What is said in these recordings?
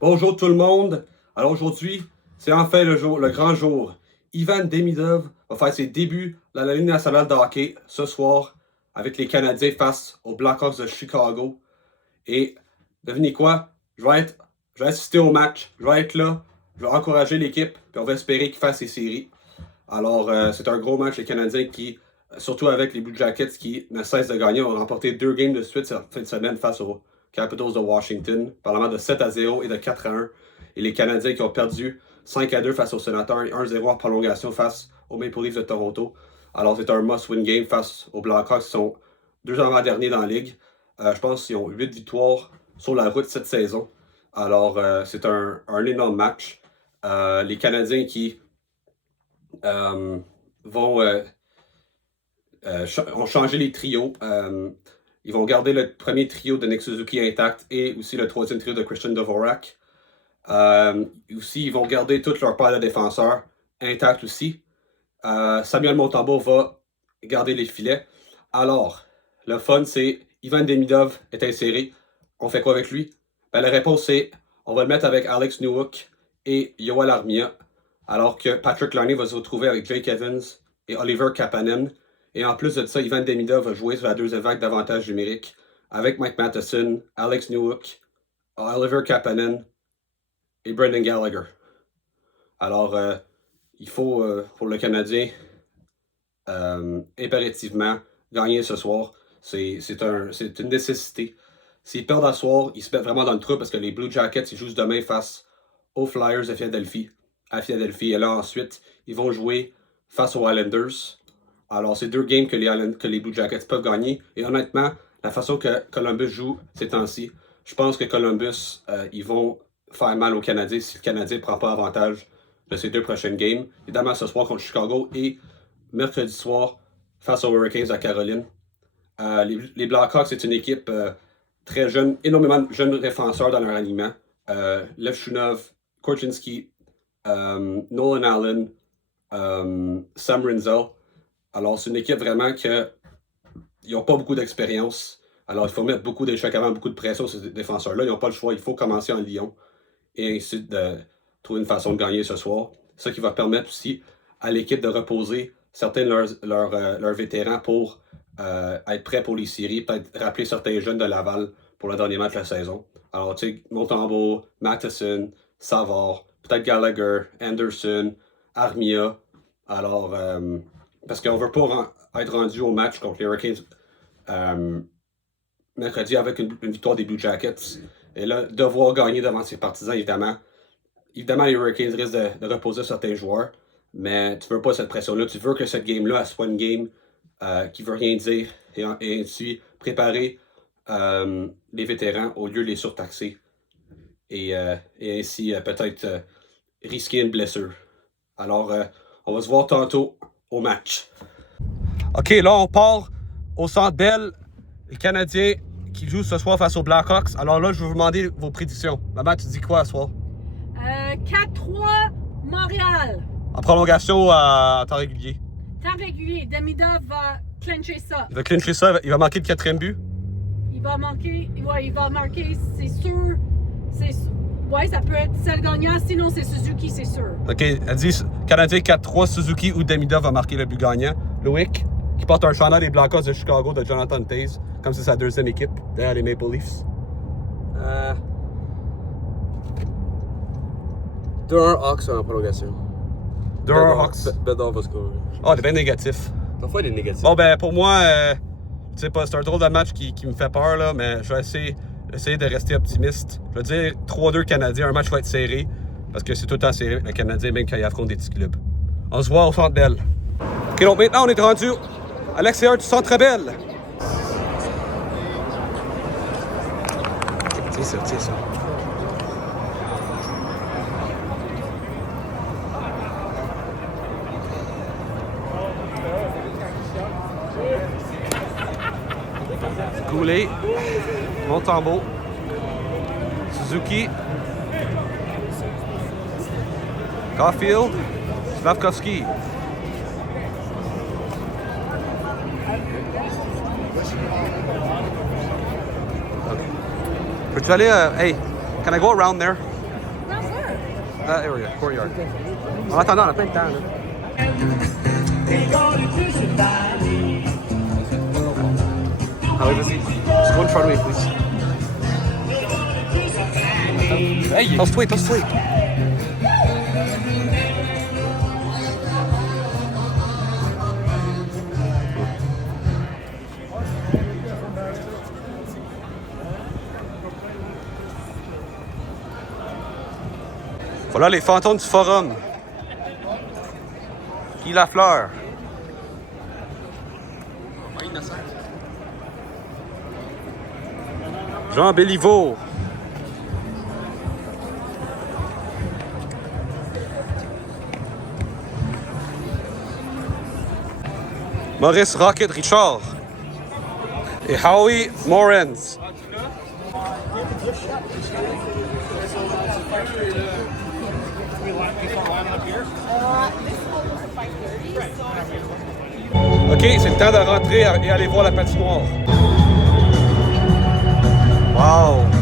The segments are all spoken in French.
Bonjour tout le monde. Alors aujourd'hui, c'est enfin le grand jour. Ivan Demidov va faire ses débuts dans la Ligue nationale de hockey ce soir avec les Canadiens face aux Blackhawks de Chicago. Et devinez quoi? Je vais assister au match, je vais être là, je vais encourager l'équipe, puis on va espérer qu'ils fassent ses séries. Alors c'est un gros match, les Canadiens qui, surtout avec les Blue Jackets qui ne cessent de gagner, ont remporté 2 games de suite cette fin de semaine face aux Capitals de Washington, parlant de 7-0 et de 4-1. Et les Canadiens qui ont perdu 5-2 face aux Sénateurs et 1-0 en prolongation face aux Maple Leafs de Toronto. Alors c'est un must-win game face aux Blackhawks qui sont 2 avant-derniers dans la ligue. Je pense qu'ils ont 8 victoires sur la route cette saison. Alors c'est un énorme match. Les Canadiens qui ont changé les trios. Ils vont garder le premier trio de Nick Suzuki intact et aussi le troisième trio de Christian Dvorak. Aussi, ils vont garder toute leur paire de défenseurs intacts aussi. Samuel Montembeault va garder les filets. Alors, le fun, c'est Ivan Demidov est inséré. On fait quoi avec lui? Ben, la réponse, c'est on va le mettre avec Alex Newhook et Yoel Armia. Alors que Patrick Laine va se retrouver avec Jake Evans et Oliver Kapanen. Et en plus de ça, Ivan Demidov va jouer sur la deuxième vague d'avantage numérique avec Mike Matheson, Alex Newhook, Oliver Kapanen et Brendan Gallagher. Alors, il faut, pour le Canadien, impérativement gagner ce soir. C'est une nécessité. S'ils perdent à soir, ils se mettent vraiment dans le trou parce que les Blue Jackets, ils jouent demain face aux Flyers de Philadelphie. À Philadelphie. Et là, ensuite, ils vont jouer face aux Islanders. Alors, c'est 2 games que les Blue Jackets peuvent gagner. Et honnêtement, la façon que Columbus joue ces temps-ci, je pense que Columbus, ils vont faire mal aux Canadiens si le Canadien ne prend pas avantage de ces 2 prochaines games. Évidemment, ce soir contre Chicago et mercredi soir face aux Hurricanes à Caroline. Les Blackhawks, c'est une équipe très jeune, énormément de jeunes défenseurs dans leur alignement. Lev Shunov, Korchinski, Nolan Allen, Sam Rinzel. Alors, c'est une équipe vraiment qu'ils n'ont pas beaucoup d'expérience. Alors, il faut mettre beaucoup d'échecs avant, beaucoup de pression sur ces défenseurs-là. Ils n'ont pas le choix. Il faut commencer en Lyon et ainsi de trouver une façon de gagner ce soir. Ça qui va permettre aussi à l'équipe de reposer certains de leurs vétérans pour être prêts pour les séries, peut-être rappeler certains jeunes de Laval pour le dernier match de la saison. Alors, tu sais, Montembeault, Matheson, Savard, peut-être Gallagher, Anderson, Armia. Alors, parce qu'on ne veut pas être rendu au match contre les Hurricanes mercredi avec une victoire des Blue Jackets. Et là, devoir gagner devant ses partisans, évidemment. Évidemment, les Hurricanes risquent de reposer certains joueurs, mais tu ne veux pas cette pression-là. Tu veux que cette game-là soit une game qui ne veut rien dire et ainsi préparer les vétérans au lieu de les surtaxer et ainsi peut-être risquer une blessure. Alors, on va se voir tantôt au match. OK, là, on part au Centre Bell. Les Canadiens qui jouent ce soir face aux Blackhawks. Alors là, je vais vous demander vos prédictions. Maman, tu dis quoi ce soir? 4-3 Montréal. En prolongation à temps régulier. Temps régulier. Demidov va clencher ça. Il va clencher ça. Il va manquer le 4e but. Il va marquer, c'est sûr. Ouais, ça peut être celle gagnante. Sinon, c'est Suzuki, c'est sûr. OK, elle dit Canadien 4-3, Suzuki ou Demidov va marquer le but gagnant. Loïc, qui porte un chandail des Blackhawks de Chicago de Jonathan Toews, comme c'est sa 2e équipe, derrière les Maple Leafs. 2-1 Hawks en prolongation. 2-1 Hawks. Bedard va scorer. Oh, il est bien négatif. Parfois, il est négatif. Bon, ben, pour moi, tu sais pas, c'est un drôle de match qui me fait peur, là, mais je vais essayer de rester optimiste. Je vais dire 3-2 Canadiens. Un match va être serré, parce que c'est tout le temps serré, le Canadien, même quand il affronte des petits clubs. On se voit au Centre Bell. OK, donc maintenant, on est rendu à l'extérieur du Centre Bell. Tiens ça, tiens ça. Goulet, Montembeault, Suzuki, Caulfield, Slavkovski. Okay. Peux-tu aller, hey, can I go around there? That area, courtyard. En attendant, on a plein de temps, là. Ah oui, vas-y. Just go in front of me, please. Hey! Tosse-toi, tosse-toi! Voilà les fantômes du forum. Guy Lafleur. Jean Béliveau. Maurice Rocket Richard. Et Howie Morens. OK, c'est le temps de rentrer et aller voir la patinoire. Wow!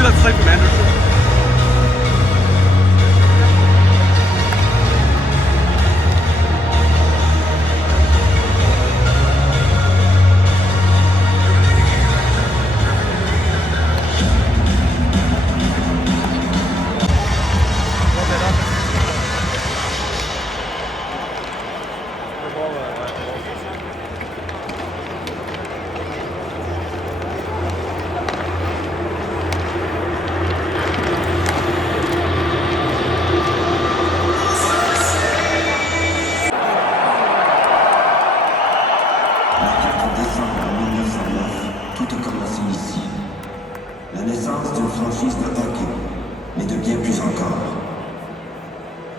see that sniper, man?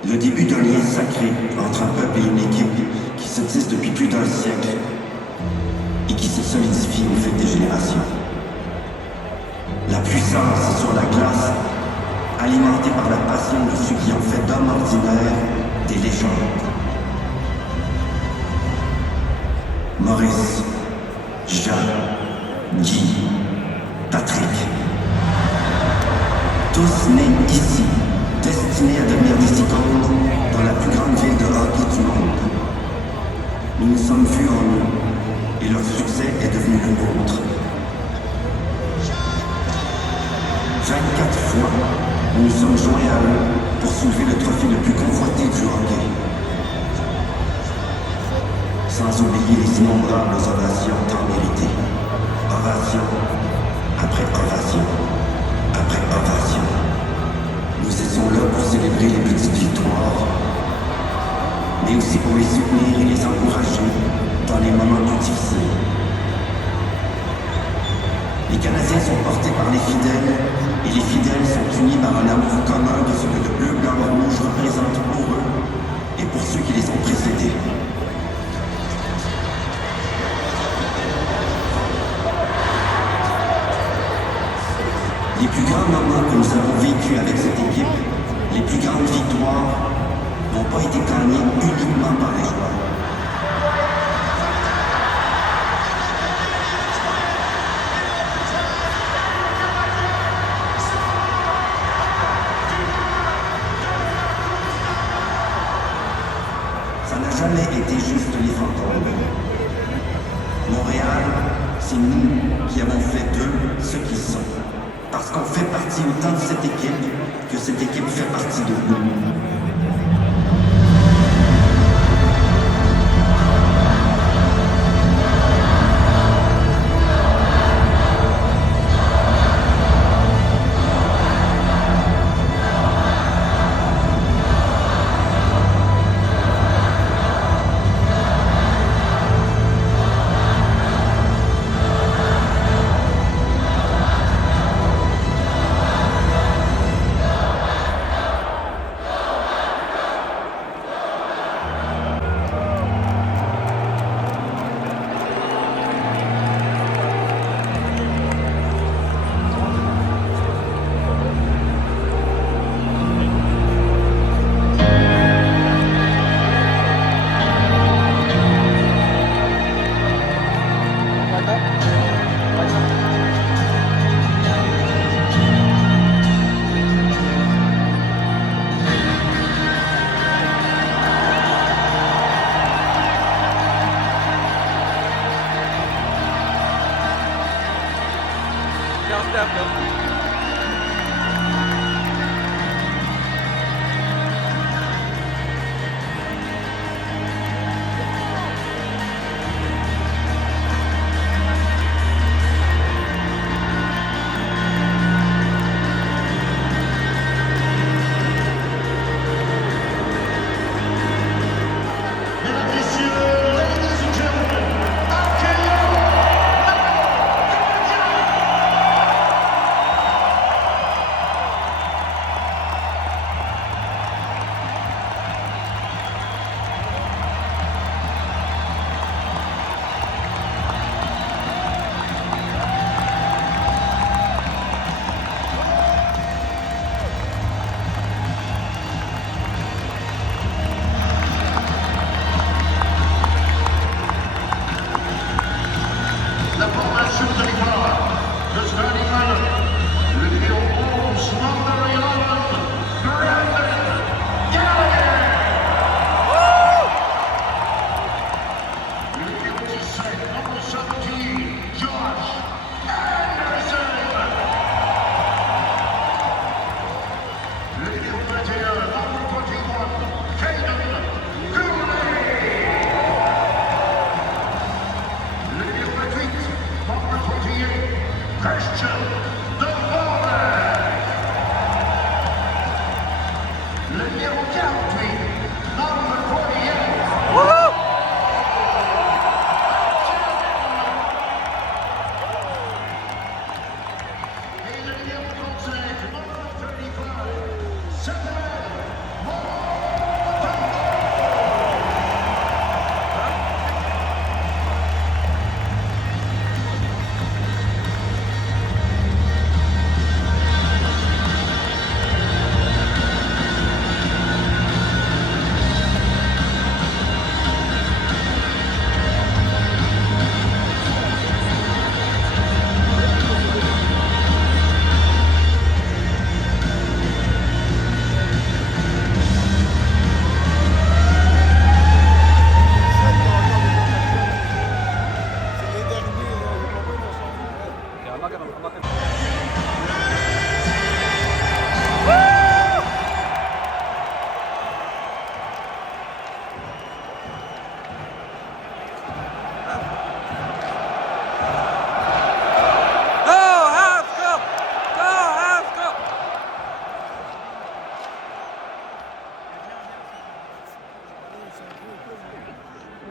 Le début d'un lien sacré entre un peuple et une équipe qui se tisse depuis plus d'un siècle et qui se solidifie au fil des générations. La puissance sur la glace, alimentée par la passion de ceux qui ont fait d'hommes ordinaires des légendes. Maurice, Jean, Guy, Patrick. Tous nés ici, destinés à devenir des icônes dans la plus grande ville de hockey du monde. Nous nous sommes vus en eux, et leur succès est devenu le nôtre. 24 fois, nous nous sommes joints à eux pour soulever le trophée le plus convoité du hockey. Sans oublier les innombrables ovations tant méritées. Ovation après ovation après ovation. Nous étions là pour célébrer les petites victoires, mais aussi pour les soutenir et les encourager dans les moments plus difficiles. Les Canadiens sont portés par les fidèles, et les fidèles sont unis par un amour commun de ce que le bleu, blanc et rouge représente pour eux et pour ceux qui les ont précédés. Les plus grands moments que nous avons vécus avec cette équipe, les plus grandes victoires, n'ont pas été gagnées uniquement par les joueurs. Ça n'a jamais été juste les fantômes. Montréal, c'est nous qui avons fait d'eux ce qu'ils sont. Parce qu'on fait partie autant de cette équipe que cette équipe fait partie de nous.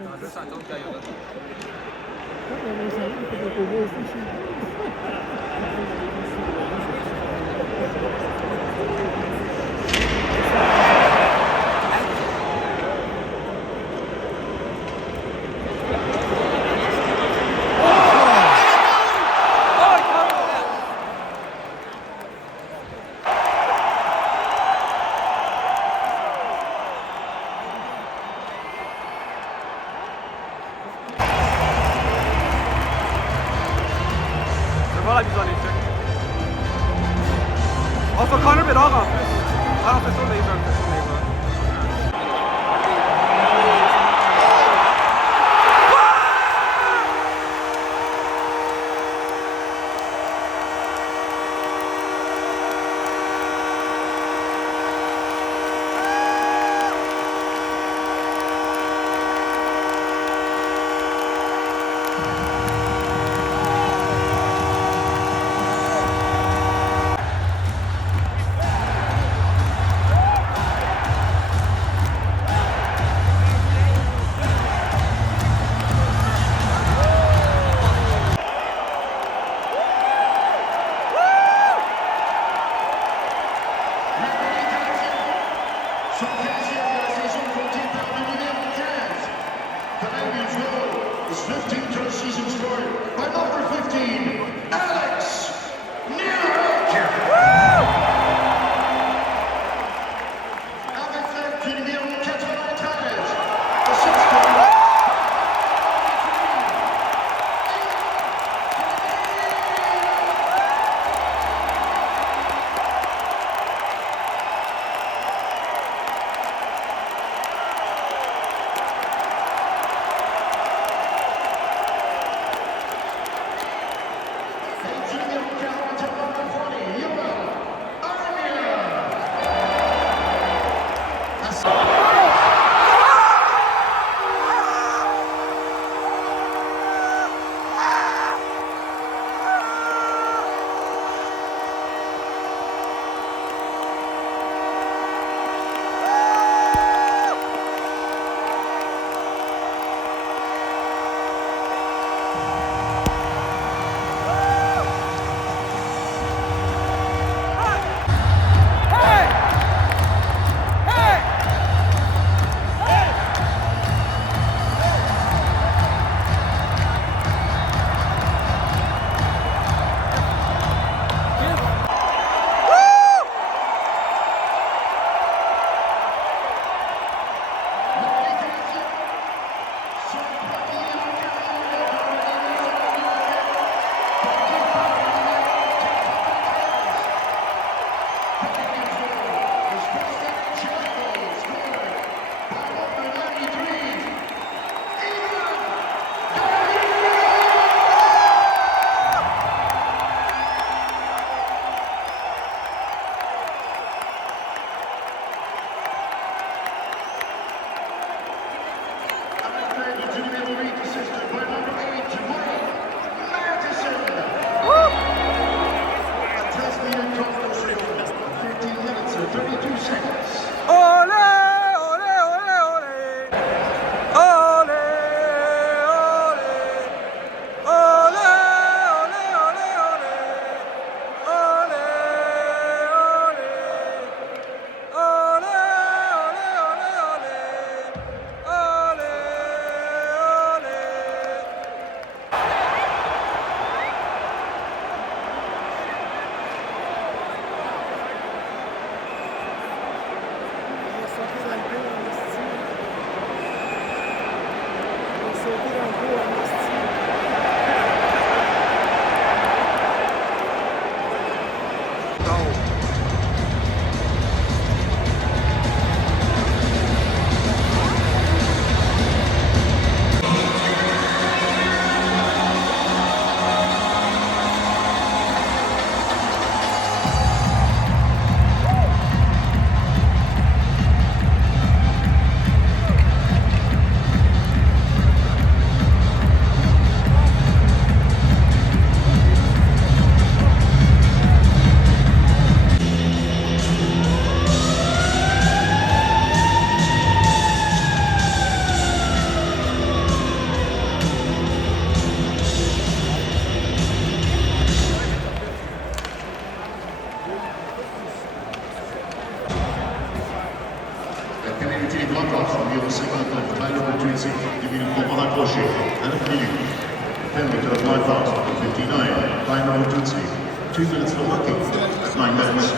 On va juste attendre qu'il y ait la mise en échec. On se Connor Bedard en plus. Ah non, c'est sur laser, c'est sur laser. Son 15e de la saison compté par le numéro 15. The Language Road is 15th to the season scored by number 15, Alex Newhook. Avec l'aide du numéro 93, assistant. Crochet and a minute. Penalty to apply fast number 59 by number Tutsi. 2 minutes for working at 9 minutes.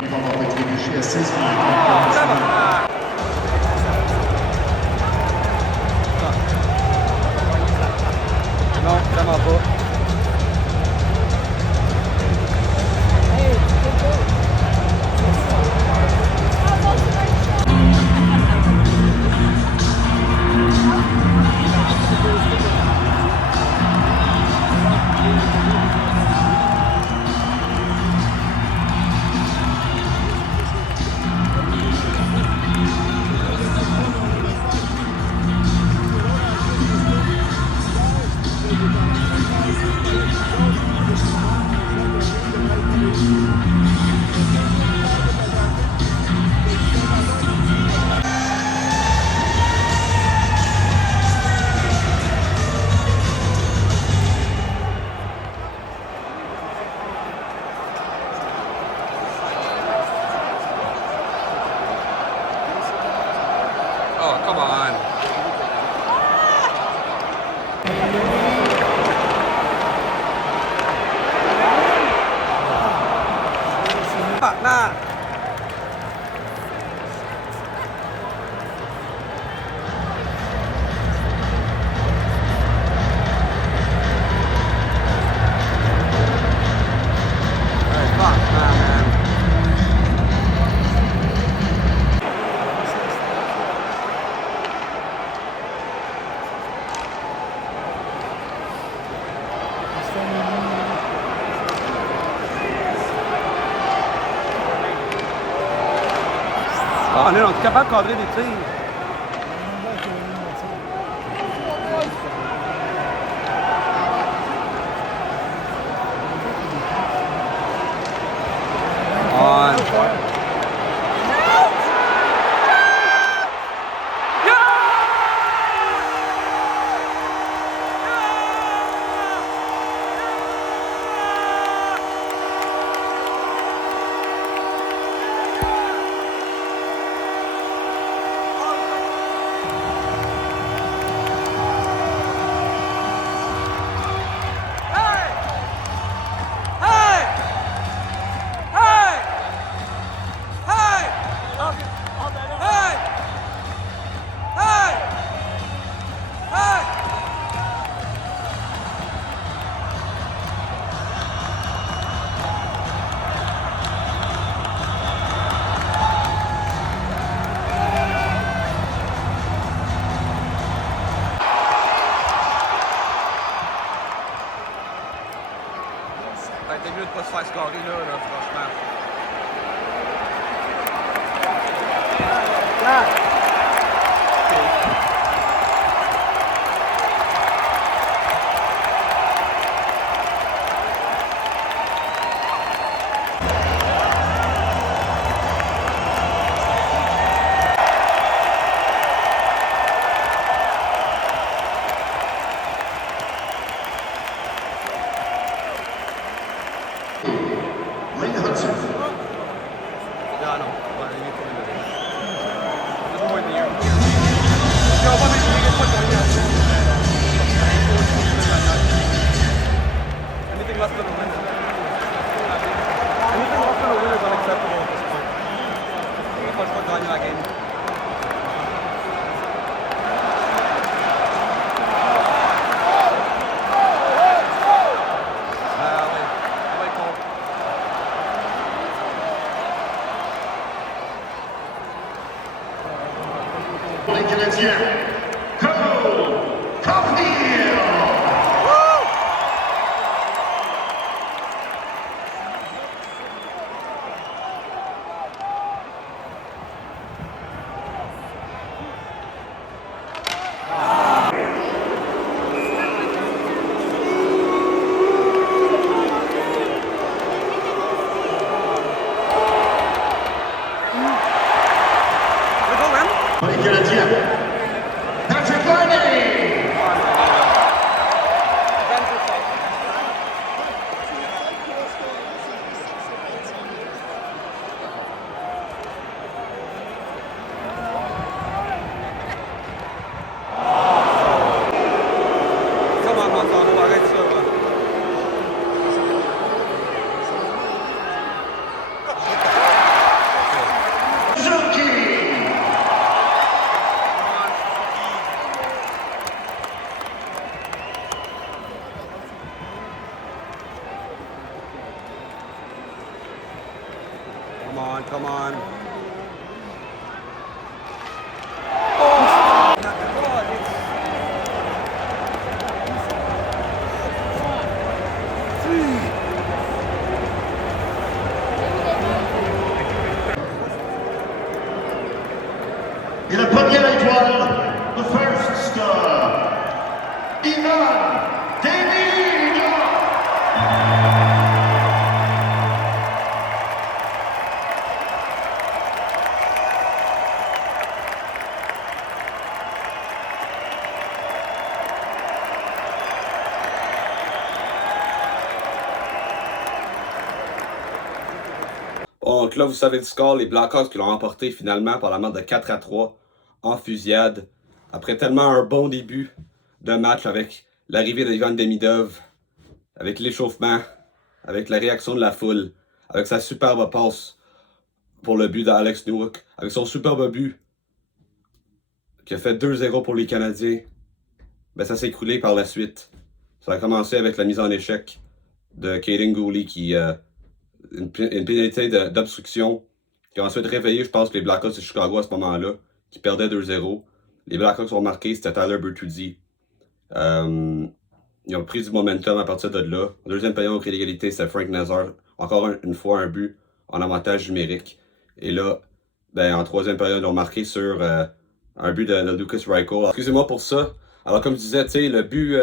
Il va avoir été débouché à 16 minutes. Non, vraiment pas. Oh, come on. Nah. Ah, on est capable de cadrer des tirs. T'es mieux de pas se faire scorer là, franchement. Wayne Hudson. Ah non, ouais, il est passe en haut, arrête ça. Ouais. Come on. Oh, not the ball. Et la première étoile, the first star, Ivan David. Bon, donc là, vous savez le score, les Blackhawks qui l'ont remporté finalement par la marque de 4-3 en fusillade. Après tellement un bon début de match avec l'arrivée d'Ivan Demidov, avec l'échauffement, avec la réaction de la foule, avec sa superbe passe pour le but d'Alex Newhook, avec son superbe but qui a fait 2-0 pour les Canadiens, ben ça s'est écroulé par la suite. Ça a commencé avec la mise en échec de Kaiden Guhle qui une pénalité d'obstruction qui a ensuite réveillé, je pense, les Blackhawks de Chicago à ce moment-là, qui perdaient 2-0. Les Blackhawks ont marqué, c'était Tyler Bertuzzi. Ils ont pris du momentum à partir de là. En deuxième période, au prix d'égalité, c'est Frank Nazar. Encore une fois, un but en avantage numérique. Et là, ben, en troisième période, ils ont marqué sur un but de Lucas Reichel. Excusez-moi pour ça. Alors, comme je disais, tu sais, le but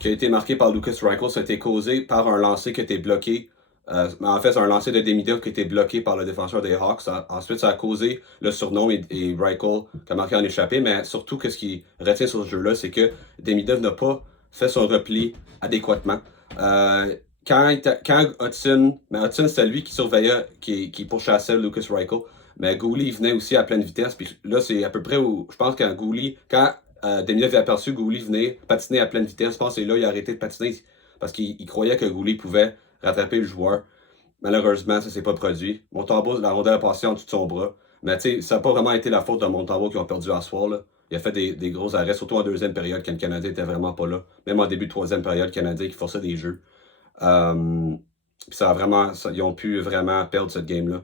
qui a été marqué par Lucas Reichel, ça a été causé par un lancer qui a été bloqué. En fait, c'est un lancer de Demidov qui a été bloqué par le défenseur des Hawks. Ensuite, ça a causé le surnom et Reichel qui a marqué en échappé. Mais surtout, ce qui retient sur ce jeu-là, c'est que Demidov n'a pas fait son repli adéquatement. Quand Hudson, mais Hudson c'était lui qui surveillait, qui pourchassait Lucas Reichel, mais Guhle venait aussi à pleine vitesse. Puis là, c'est à peu près où je pense quand Demidov a aperçu Guhle venait patiner à pleine vitesse, je pense que c'est là il a arrêté de patiner parce qu'il croyait que Guhle pouvait rattraper le joueur. Malheureusement, ça s'est pas produit. Montembeault, la rondelle a passé en dessous de son bras. Mais tu sais, ça n'a pas vraiment été la faute de Montembeault qui ont perdu à soir, là. Il a fait des gros arrêts, surtout en deuxième période, quand le Canadien était vraiment pas là. Même en début de troisième période, le Canadien qui forçait des jeux. Ils ont pu vraiment perdre cette game-là.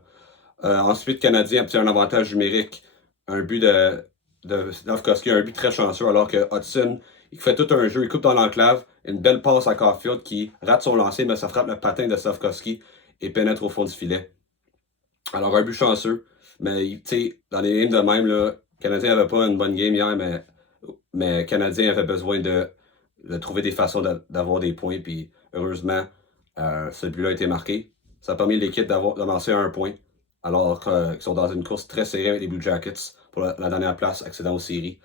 Ensuite, le Canadien a obtenu un avantage numérique. Un but de Slafkovsky, un but très chanceux, alors que Hudson, il fait tout un jeu, il coupe dans l'enclave, une belle passe à Caulfield qui rate son lancer, mais ça frappe le patin de Slafkovsky et pénètre au fond du filet. Alors, un but chanceux, mais tu sais, dans les games de même, là, le Canadien n'avait pas une bonne game hier, mais le Canadien avait besoin de trouver des façons d'avoir des points, puis heureusement, ce but-là a été marqué. Ça a permis à l'équipe d'avancer à un point, alors qu'ils sont dans une course très serrée avec les Blue Jackets pour la dernière place, accédant aux séries.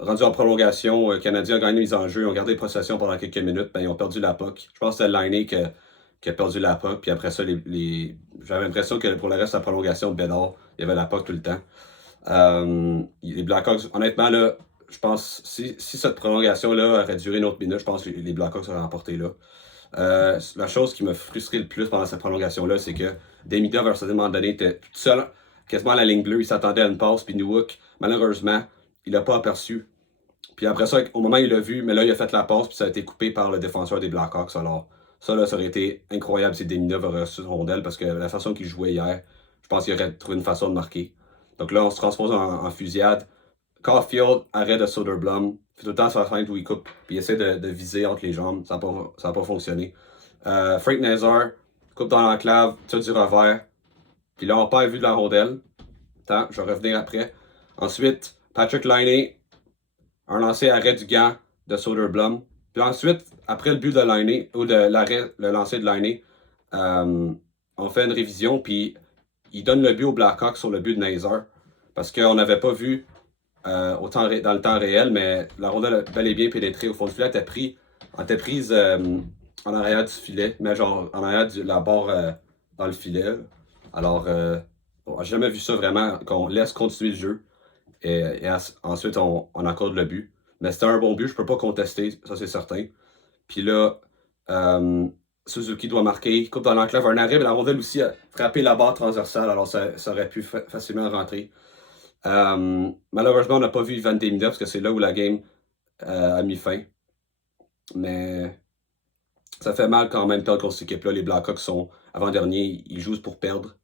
Rendu en prolongation, le Canadien a gagné les enjeux, ils ont gardé possession pendant quelques minutes, ben, ils ont perdu la puck. Je pense que c'était Laine qui a perdu la puck, puis après ça, j'avais l'impression que pour le reste de la prolongation de Bédard, il y avait la puck tout le temps. Les Blackhawks, honnêtement, là, je pense si cette prolongation-là aurait duré une autre minute, je pense que les Blackhawks auraient remporté là. La chose qui m'a frustré le plus pendant cette prolongation-là, c'est que Demidov, à un certain moment donné, était tout seul, quasiment à la ligne bleue, il s'attendait à une passe, puis Newhook, malheureusement, il l'a pas aperçu. Puis après ça, au moment où il l'a vu, mais là, il a fait la passe, puis ça a été coupé par le défenseur des Blackhawks. Alors, ça aurait été incroyable si Demidov aurait reçu son rondelle, parce que la façon qu'il jouait hier, je pense qu'il aurait trouvé une façon de marquer. Donc là, on se transpose en fusillade. Caulfield, arrêt de Soderblom, fait tout le temps sur la feinte où il coupe, puis il essaie de viser entre les jambes. Ça n'a pas fonctionné. Frank Nazar, coupe dans l'enclave, tire du revers. Puis là, on perd vue de la rondelle. Attends, je vais revenir après. Ensuite, Patrick Laine, un lancé arrêt du gant de Soderblom. Puis ensuite, après le but de Laine, ou de l'arrêt, le lancer de Laine, on fait une révision, puis il donne le but au Blackhawks sur le but de Nazar. Parce qu'on n'avait pas vu dans le temps réel, mais la rondelle a bel et bien pénétré au fond du filet. Elle était prise en arrière du filet, mais genre en arrière de la barre dans le filet. Alors, on n'a jamais vu ça vraiment, qu'on laisse continuer le jeu. Et ensuite, on accorde le but. Mais c'était un bon but, je peux pas contester, ça c'est certain. Puis là, Suzuki doit marquer, coupe dans l'enclave, un arrêt, mais la rondelle aussi a frappé la barre transversale, alors ça aurait pu facilement rentrer. Malheureusement, on n'a pas vu Ivan Demidov parce que c'est là où la game a mis fin. Mais ça fait mal quand même perdre contre cette équipe-là. Les Blackhawks sont avant-derniers, ils jouent pour perdre.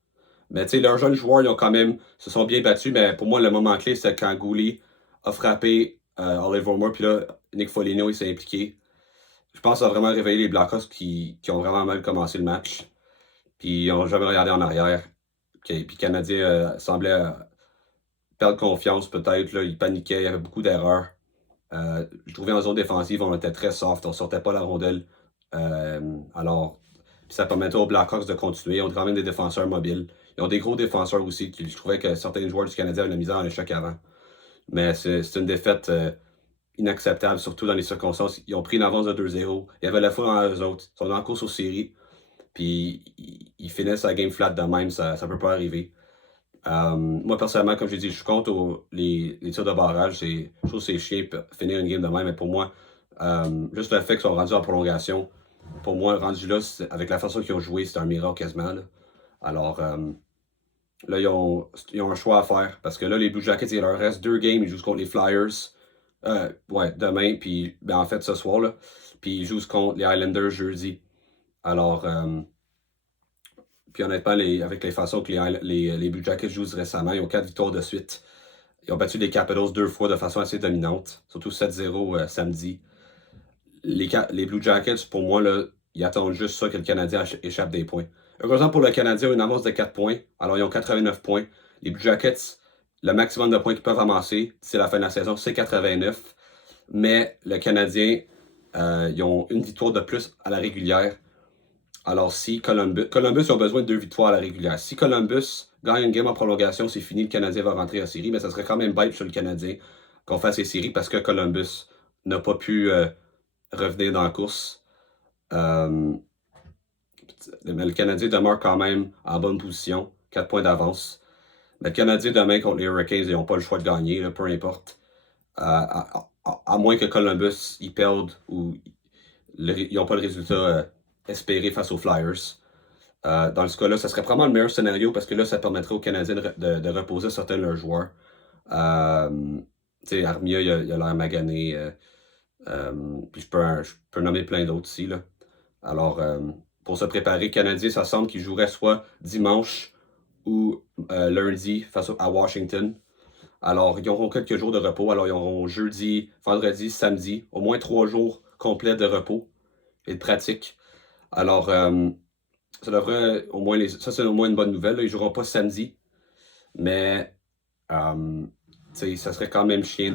Mais tu sais, leurs jeunes joueurs, ils ont quand même, se sont bien battus, mais pour moi, le moment clé, c'est quand Gouli a frappé Oliver Moore, puis là, Nick Foligno, il s'est impliqué. Je pense que ça a vraiment réveillé les Blackhawks qui ont vraiment mal commencé le match. Puis ils n'ont jamais regardé en arrière. Puis le Canadien semblait perdre confiance peut-être. Ils paniquaient, il y avait beaucoup d'erreurs. Je trouvais en zone défensive, on était très soft, on sortait pas la rondelle. Alors, ça permettait aux Blackhawks de continuer. Ils ont quand même des défenseurs mobiles. Ils ont des gros défenseurs aussi. Je trouvais que certains joueurs du Canadien avaient de la misère en échec avant. Mais c'est une défaite inacceptable, surtout dans les circonstances. Ils ont pris une avance de 2-0. Il y avait la foi en eux autres. Ils sont en course aux séries. Puis ils finissent la game flat de même. Ça peut pas arriver. Moi, personnellement, comme je dis, je suis contre les tirs de barrage. Je trouve que c'est chiant finir une game de même. Mais pour moi, juste le fait qu'ils soient rendus en prolongation, pour moi, rendu là, avec la façon qu'ils ont joué, c'est un miracle quasiment. Là. Alors, là, ils ont un choix à faire. Parce que là, les Blue Jackets, il leur reste 2 games. Ils jouent contre les Flyers. Demain. Puis, en fait, ce soir. Là. Puis, ils jouent contre les Islanders jeudi. Alors, puis honnêtement, avec les façons que les Blue Jackets jouent récemment, ils ont 4 victoires de suite. Ils ont battu les Capitals 2 fois de façon assez dominante. Surtout 7-0 samedi. Les Blue Jackets, pour moi, là, ils attendent juste ça que le Canadien échappe des points. Heureusement pour le Canadien, ils ont une avance de 4 points. Alors, ils ont 89 points. Les Blue Jackets, le maximum de points qu'ils peuvent amasser d'ici la fin de la saison, c'est 89. Mais le Canadien, ils ont une victoire de plus à la régulière. Alors, si Columbus, ils ont besoin de 2 victoires à la régulière. Si Columbus gagne une game en prolongation, c'est fini, le Canadien va rentrer en série. Mais ça serait quand même bête sur le Canadien qu'on fasse les séries parce que Columbus n'a pas pu revenir dans la course. Mais le Canadien demeure quand même en bonne position, 4 points d'avance. Mais le Canadien demain contre les Hurricanes, ils n'ont pas le choix de gagner, là, peu importe. À moins que Columbus, ils perdent ou ils n'ont pas le résultat espéré face aux Flyers. Dans ce cas-là, ça serait probablement le meilleur scénario parce que là, ça permettrait aux Canadiens de reposer certains de leurs joueurs. Armia, il a l'air magané. Puis je peux nommer plein d'autres ici. Là. Alors, pour se préparer, Canadien, ça semble qu'ils joueraient soit dimanche ou lundi face à Washington. Alors, ils auront quelques jours de repos. Alors, ils auront jeudi, vendredi, samedi, au moins 3 jours complets de repos et de pratique. Alors, ça devrait au moins ça c'est au moins une bonne nouvelle. Là. Ils ne joueront pas samedi. Mais ça serait quand même chiant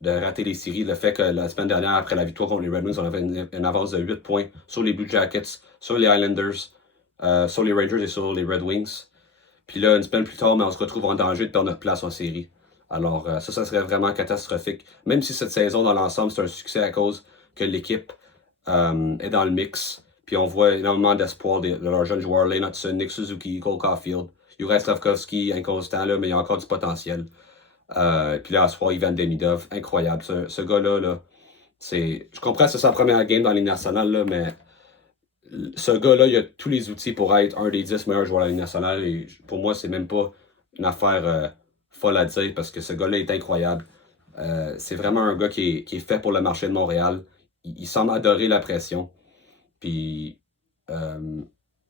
de rater les séries. Le fait que la semaine dernière, après la victoire contre les Red Wings, on avait une avance de 8 points sur les Blue Jackets, sur les Islanders, sur les Rangers et sur les Red Wings. Puis là, une semaine plus tard, mais on se retrouve en danger de perdre notre place en série. Alors, ça serait vraiment catastrophique. Même si cette saison, dans l'ensemble, c'est un succès à cause que l'équipe est dans le mix. Puis on voit énormément d'espoir de leurs jeunes joueurs, Lane Hutson, Nick Suzuki, Cole Caulfield, Juraj Slafkovsky, inconstant, là, mais il y a encore du potentiel. Puis là, à ce soir, Ivan Demidov, incroyable. Ce gars-là, là, je comprends que c'est sa première game dans la Ligue nationale, là, mais ce gars-là, il a tous les outils pour être un des 10 meilleurs joueurs de la Ligue nationale. Et pour moi, c'est même pas une affaire folle à dire parce que ce gars-là est incroyable. C'est vraiment un gars qui est fait pour le marché de Montréal. Il semble adorer la pression. Puis,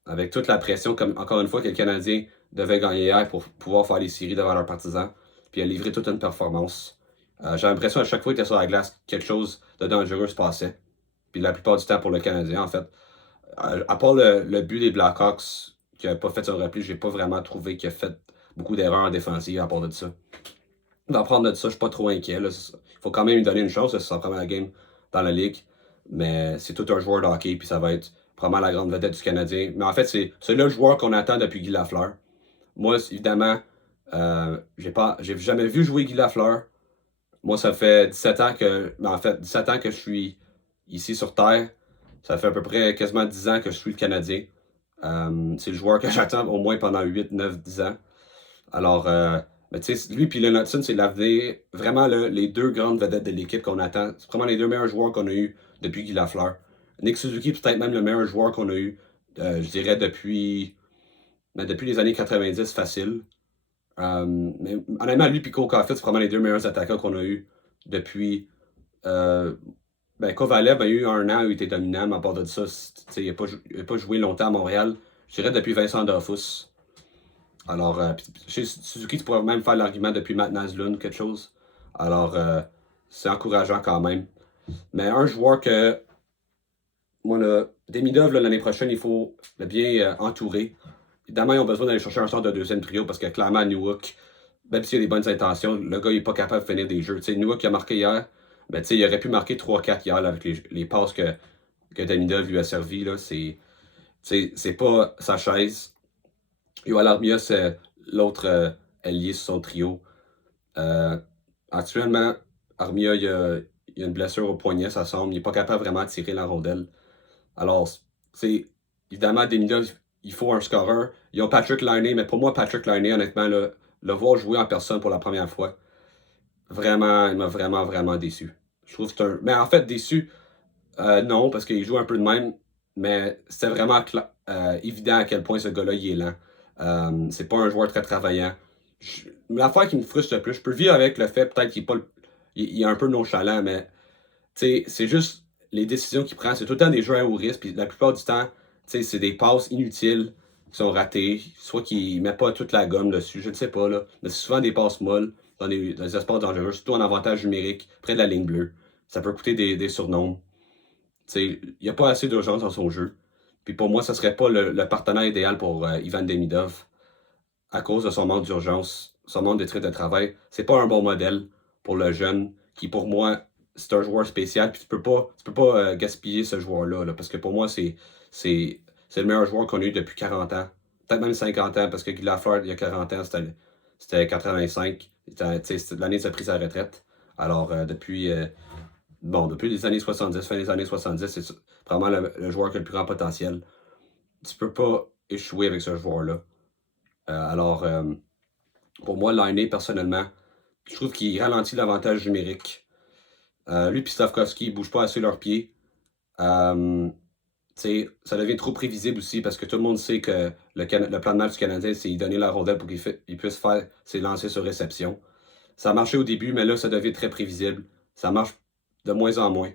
avec toute la pression, comme encore une fois, que le Canadien devait gagner hier pour pouvoir faire les séries devant leurs partisans, puis a livré toute une performance. J'ai l'impression à chaque fois qu'il était sur la glace, quelque chose de dangereux se passait. Puis la plupart du temps pour le Canadien, en fait. À part le but des Blackhawks, qui n'a pas fait son repli, j'ai pas vraiment trouvé qu'il a fait beaucoup d'erreurs en défensive à part de ça. D'en prendre de ça, je suis pas trop inquiet. Il faut quand même lui donner une chance, c'est sa première game dans la Ligue. Mais c'est tout un joueur de hockey, puis ça va être probablement la grande vedette du Canadien. Mais en fait, c'est le joueur qu'on attend depuis Guy Lafleur. Moi, évidemment, j'ai jamais vu jouer Guy Lafleur. Moi, ça fait 17 ans que. En fait, 17 ans que je suis ici sur Terre. Ça fait à peu près quasiment 10 ans que je suis le Canadien. C'est le joueur que j'attends au moins pendant 8, 9, 10 ans. Alors, Mais tu sais, lui et Leonard Hudson, c'est l'avenir, vraiment là, les deux grandes vedettes de l'équipe qu'on attend. C'est vraiment les deux meilleurs joueurs qu'on a eu depuis Guy Lafleur. Nick Suzuki, peut-être même le meilleur joueur qu'on a eu, je dirais, depuis les années 90, facile. Mais honnêtement, lui et Cole Caulfield, c'est vraiment les deux meilleurs attaquants qu'on a eu depuis. Kovalev a eu un an où il était dominant, mais à part de ça, il n'a pas joué longtemps à Montréal. Je dirais depuis Vincent Dafus. Alors, chez Suzuki, tu pourrais même faire l'argument depuis Matt Naslund, quelque chose. Alors, c'est encourageant quand même. Mais un joueur que, moi, Demidov, l'année prochaine, il faut le bien entourer. Évidemment, ils ont besoin d'aller chercher un sort de deuxième trio parce que clairement, Newhook, même s'il a des bonnes intentions, le gars, il n'est pas capable de finir des jeux. Newhook, il a marqué hier. Ben, il aurait pu marquer 3-4 hier là, avec les passes que Demidov lui a servi. C'est pas sa chaise. Yoel Armia, c'est l'autre allié sur son trio. Actuellement, Armia, il a une blessure au poignet, ça semble. Il n'est pas capable vraiment de tirer la rondelle. Alors, évidemment, Demidov, il faut un scorer. Ils ont Patrick Laine, mais pour moi, Patrick Laine, honnêtement, le voir jouer en personne pour la première fois, vraiment, il m'a vraiment, vraiment déçu. Je trouve que c'est un. Mais en fait, déçu, non, parce qu'il joue un peu de même, mais c'était vraiment évident à quel point ce gars-là, il est lent. C'est pas un joueur très travaillant. L'affaire qui me frustre le plus, je peux vivre avec le fait peut-être qu'il est, pas il est un peu nonchalant, mais c'est juste les décisions qu'il prend. C'est tout le temps des jeux à haut risque, puis la plupart du temps, c'est des passes inutiles qui sont ratées, soit qu'il ne met pas toute la gomme dessus, je ne sais pas, là. Mais c'est souvent des passes molles dans des espaces dangereux, surtout en avantage numérique, près de la ligne bleue. Ça peut coûter des surnoms. Il n'y a pas assez d'urgence dans son jeu. Puis pour moi, ce ne serait pas le partenaire idéal pour Ivan Demidov à cause de son manque d'urgence, son manque de trait de travail. C'est pas un bon modèle pour le jeune qui, pour moi, c'est un joueur spécial. Puis tu peux pas gaspiller ce joueur-là. Là, parce que pour moi, c'est le meilleur joueur qu'on a eu depuis 40 ans. Peut-être même 50 ans, parce que Guy Lafleur, il y a 40 ans, c'était 85. C'était l'année de sa prise à la retraite. Alors, depuis les années 70, fin des années 70, c'est vraiment le joueur qui a le plus grand potentiel. Tu peux pas échouer avec ce joueur-là. Alors, pour moi, Laine, personnellement, je trouve qu'il ralentit l'avantage numérique. Lui et Slavkovski, ils ne bougent pas assez leurs pieds. Ça devient trop prévisible aussi parce que tout le monde sait que le plan de match du Canadien, c'est de donner la rondelle pour qu'il puisse faire ses lancers sur réception. Ça a marché au début, mais là, ça devient très prévisible. Ça marche de moins en moins.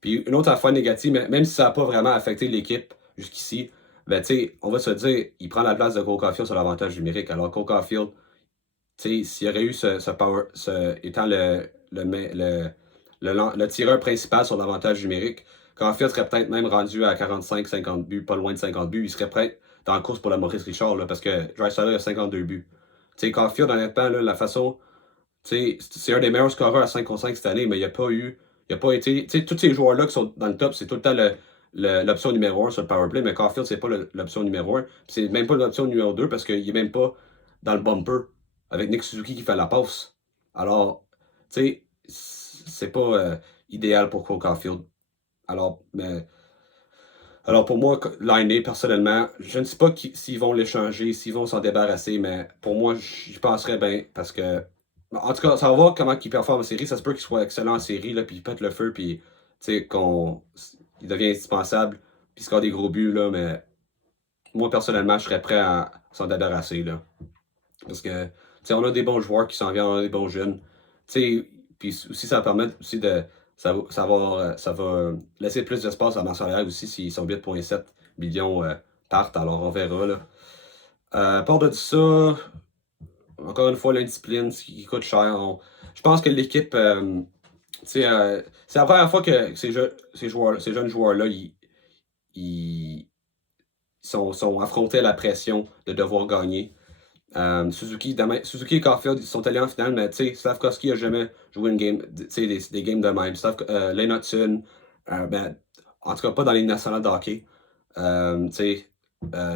Puis une autre affaire négative, même si ça n'a pas vraiment affecté l'équipe jusqu'ici, ben, on va se dire, il prend la place de Cole Caulfield sur l'avantage numérique. Alors, Cole Caulfield, s'il y aurait eu ce power, étant le tireur principal sur l'avantage numérique, Caulfield serait peut-être même rendu à 45-50 buts, pas loin de 50 buts. Il serait prêt dans la course pour la Maurice Richard, là, parce que Draisaitl a 52 buts. Caulfield, honnêtement, là, la façon, c'est un des meilleurs scoreurs à 5 contre 5 cette année, mais il n'a pas été. Tous ces joueurs-là qui sont dans le top, c'est tout le temps l'option numéro 1 sur le powerplay, mais Caulfield, c'est pas l'option numéro 1. C'est même pas l'option numéro 2 parce qu'il est même pas dans le bumper avec Nick Suzuki qui fait la passe. Alors, c'est pas idéal pour Cole Caulfield. Alors pour moi, Laine, personnellement, je ne sais pas s'ils vont l'échanger, s'ils vont s'en débarrasser, mais pour moi, j'y penserais bien parce que. En tout cas, ça va voir comment il performe en série. Ça se peut qu'il soit excellent en série, là, puis il pète le feu, puis il devient indispensable, puis il score des gros buts, là, mais moi, personnellement, je serais prêt à s'en débarrasser, là. Parce que, on a des bons joueurs qui s'en viennent, on a des bons jeunes. Puis aussi, ça va permettre aussi de. Ça va laisser plus d'espace à masse salariale aussi s'ils sont 8,7 millions partent, alors on verra, là. À part de ça, encore une fois, l'indiscipline, ce qui coûte cher. Je pense que l'équipe, c'est la première fois que ces jeunes joueurs-là, ils sont affrontés à la pression de devoir gagner. Suzuki et Caulfield, ils sont allés en finale, mais Slavkovski n'a jamais joué une game, des games de même. Leonard Hudson, en tout cas pas dans les nationales de hockey. Il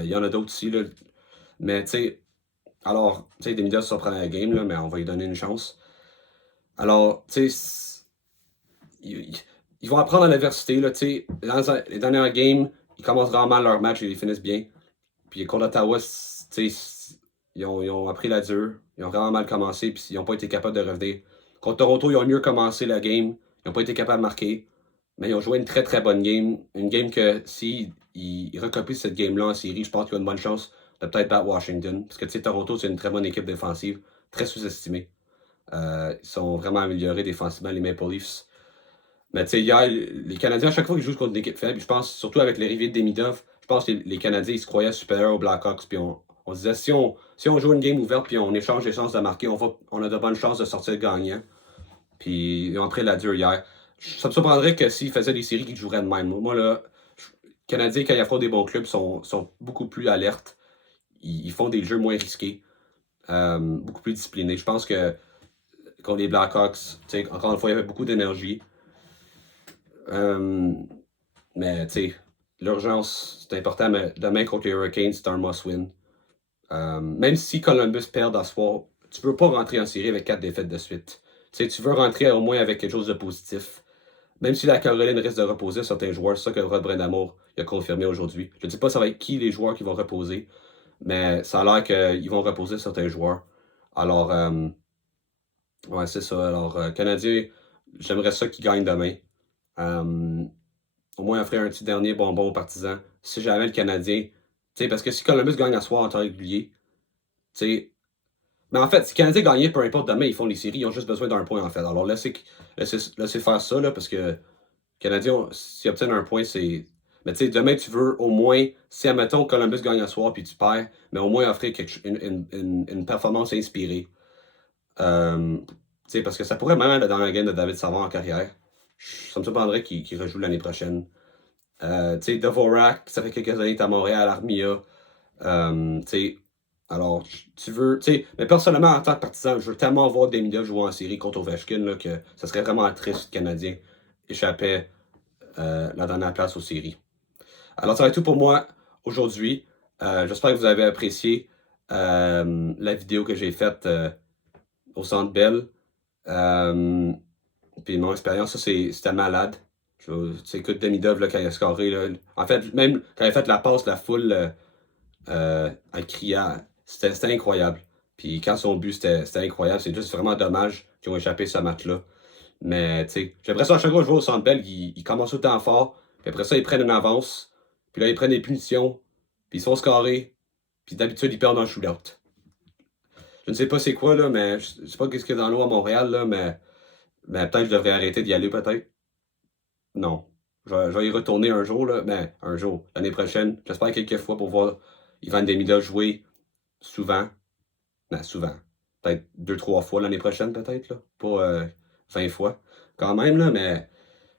y en a d'autres aussi, là. Mais alors, Demidov se prend la game, là, mais on va lui donner une chance. Alors, ils vont apprendre à l'adversité, là, dans les dernières games, ils commencent vraiment leur match et ils finissent bien. Puis contre Ottawa, ils ont appris la dure. Ils ont vraiment mal commencé, puis ils n'ont pas été capables de revenir. Contre Toronto, ils ont mieux commencé la game. Ils n'ont pas été capables de marquer. Mais ils ont joué une très très bonne game. Une game que s'ils recopient cette game-là en série, je pense qu'ils ont une bonne chance de peut-être battre Washington. Parce que tu sais, Toronto, c'est une très bonne équipe défensive, très sous-estimée. Ils sont vraiment améliorés défensivement, les Maple Leafs. Mais tu sais, hier, les Canadiens, à chaque fois qu'ils jouent contre une équipe faible, je pense, surtout avec l'arrivée de Demidov, je pense que les Canadiens, ils se croyaient supérieurs aux Blackhawks. Puis on se disait, si on joue une game ouverte, puis on échange les chances de marquer, on a de bonnes chances de sortir gagnant. Puis ils ont pris la dure hier. Ça me surprendrait que s'ils faisaient des séries, qu'ils joueraient de même. Moi, là, les Canadiens, quand ils affrontent des bons clubs, sont beaucoup plus alertes. Ils font des jeux moins risqués, beaucoup plus disciplinés. Je pense que contre les Blackhawks, encore une fois, il y avait beaucoup d'énergie. Mais tu sais, l'urgence, c'est important, mais demain contre les Hurricanes, c'est un must-win. Même si Columbus perd à soir, tu veux pas rentrer en série avec 4 défaites de suite. Tu sais, tu veux rentrer au moins avec quelque chose de positif. Même si la Caroline risque de reposer certains joueurs, c'est ça que Rod Brindamour a confirmé aujourd'hui. Je ne dis pas ça va être qui les joueurs qui vont reposer, mais ça a l'air qu'ils vont reposer certains joueurs. Alors, ouais, c'est ça. Alors, Canadiens, j'aimerais ça qu'ils gagnent demain. Au moins, offrir un petit dernier bonbon aux partisans. Si jamais le Canadien, tu sais, parce que si Columbus gagne à soir en temps régulier, tu sais. Mais en fait, si le Canadien gagnait, peu importe demain, ils font les séries, ils ont juste besoin d'un point en fait. Alors laissez faire ça, là, parce que les Canadiens, s'ils obtiennent un point, c'est. Mais tu sais, demain, tu veux au moins, si admettons Columbus gagne à soir puis tu perds, mais au moins offrir une performance inspirée. Tu sais, parce que ça pourrait même être dans la game de David Savard en carrière. Ça me surprendrait qu'il rejoue l'année prochaine. Tu sais, Dvorak, ça fait quelques années que t'es à Montréal, Armia. Tu sais, alors, tu veux, tu sais, mais personnellement, en tant que partisan, je veux tellement voir Demidov jouer en série contre Ovechkin là, que ça serait vraiment triste si le Canadien échappait la dernière place aux séries. Alors, ça va être tout pour moi aujourd'hui. J'espère que vous avez apprécié la vidéo que j'ai faite au Centre Bell. Puis mon expérience, ça, c'était malade. Tu sais, écoute, Demidov, là, quand il a scoré, là, en fait, même quand il a fait la passe, la foule en criant, c'était incroyable. Puis quand son but, c'était incroyable. C'est juste vraiment dommage qu'ils ont échappé ce match-là. Mais, tu sais, j'ai l'impression à chaque fois que je vais au Centre Bell, ils commencent tout le temps fort. Puis après ça, ils prennent une avance. Puis là, ils prennent des punitions. Puis ils se font scorer. Puis d'habitude, ils perdent un shootout. Je ne sais pas c'est quoi, là, mais je sais pas qu'est-ce qu'il y a dans l'eau à Montréal, là, mais peut-être que je devrais arrêter d'y aller, peut-être. Non. Je vais y retourner un jour, là. Ben, un jour. L'année prochaine. J'espère quelques fois pour voir Ivan Demidov jouer souvent. Ben, souvent. Peut-être 2-3 fois l'année prochaine, peut-être, là. Pas 20 fois. Quand même, là, mais.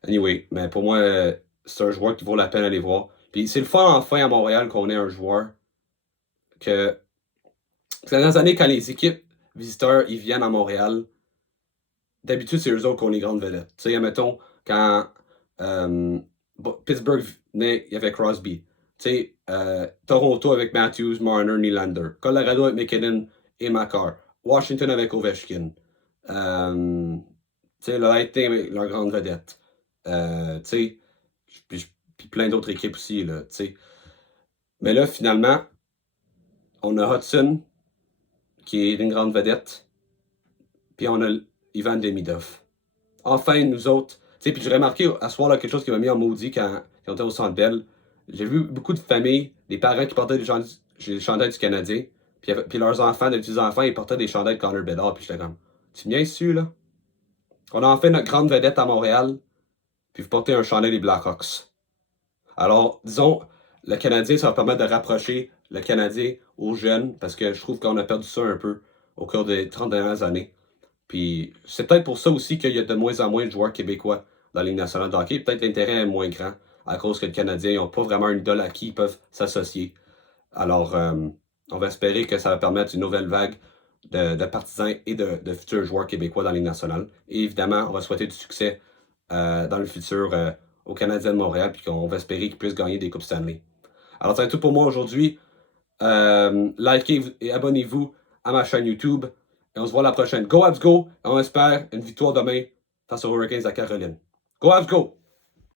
Anyway. Mais pour moi, c'est un joueur qui vaut la peine d'aller voir. Puis c'est le fun, enfin, à Montréal, qu'on ait un joueur que. Parce que dans les années, quand les équipes visiteurs, ils viennent à Montréal, d'habitude, c'est eux autres qui ont les grandes vedettes. Tu sais, admettons, quand Pittsburgh venait, il y avait Crosby. Tu sais, Toronto avec Matthews, Marner, Nylander. Colorado avec McKinnon et Makar. Washington avec Ovechkin. Tu sais, le Lightning avec leur grande vedette. Tu sais, puis plein d'autres équipes aussi, là, tu sais. Mais là, finalement, on a Hudson, qui est une grande vedette. Puis on a Ivan Demidov. Enfin, nous autres. Tu sais, puis j'ai remarqué à ce soir-là quelque chose qui m'a mis en maudit quand on était au Centre Bell. J'ai vu beaucoup de familles, des parents qui portaient des chandails du Canadien. Puis leurs enfants, des petits enfants, ils portaient des chandails de Connor Bedard. Puis j'étais comme, tu viens dessus, là? On a enfin notre grande vedette à Montréal. Puis vous portez un chandail des Blackhawks. Alors, disons, le Canadien, ça va permettre de rapprocher le Canadien aux jeunes. Parce que je trouve qu'on a perdu ça un peu au cours des 30 dernières années. Puis c'est peut-être pour ça aussi qu'il y a de moins en moins de joueurs québécois dans la Ligue nationale de hockey. Peut-être l'intérêt est moins grand à cause que les Canadiens n'ont pas vraiment une idole à qui ils peuvent s'associer. Alors, on va espérer que ça va permettre une nouvelle vague de partisans et de futurs joueurs québécois dans la Ligue nationale. Et évidemment, on va souhaiter du succès dans le futur aux Canadiens de Montréal, puis qu'on va espérer qu'ils puissent gagner des Coupes Stanley. Alors, c'est tout pour moi aujourd'hui. Likez et abonnez-vous à ma chaîne YouTube. Et on se voit la prochaine. Go Habs Go! Et on espère une victoire demain face aux Hurricanes à Caroline. Go Habs Go!